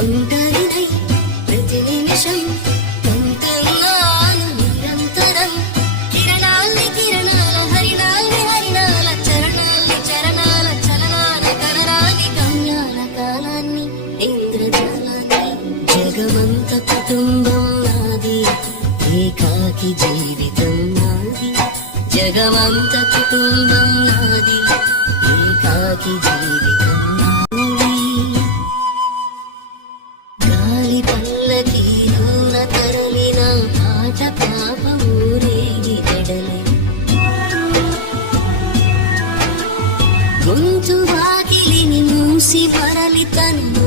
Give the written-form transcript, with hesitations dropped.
ఒంటరినై ప్రతి నిమిషం తంతున్నాను నిరంతరం కిరణాల్ని కిరణాల హరిణాల్ని హరిణాల చరణాల్ని చరణాల చలనాల కనరాని గమ్యాల కాలాన్ని ఇంద్రజాలాన్ని జగమంత కుటుంబం నాది ఏకాకి జీవితం నాది జగమంత కుటుంబం నాది ఏకాకి జీవితం నాది గాలి పల్లకీలోన తరలిన పాట పాప ఊరేగి ఎడలే గొంతు వాకిలిని మూసి మరలి తను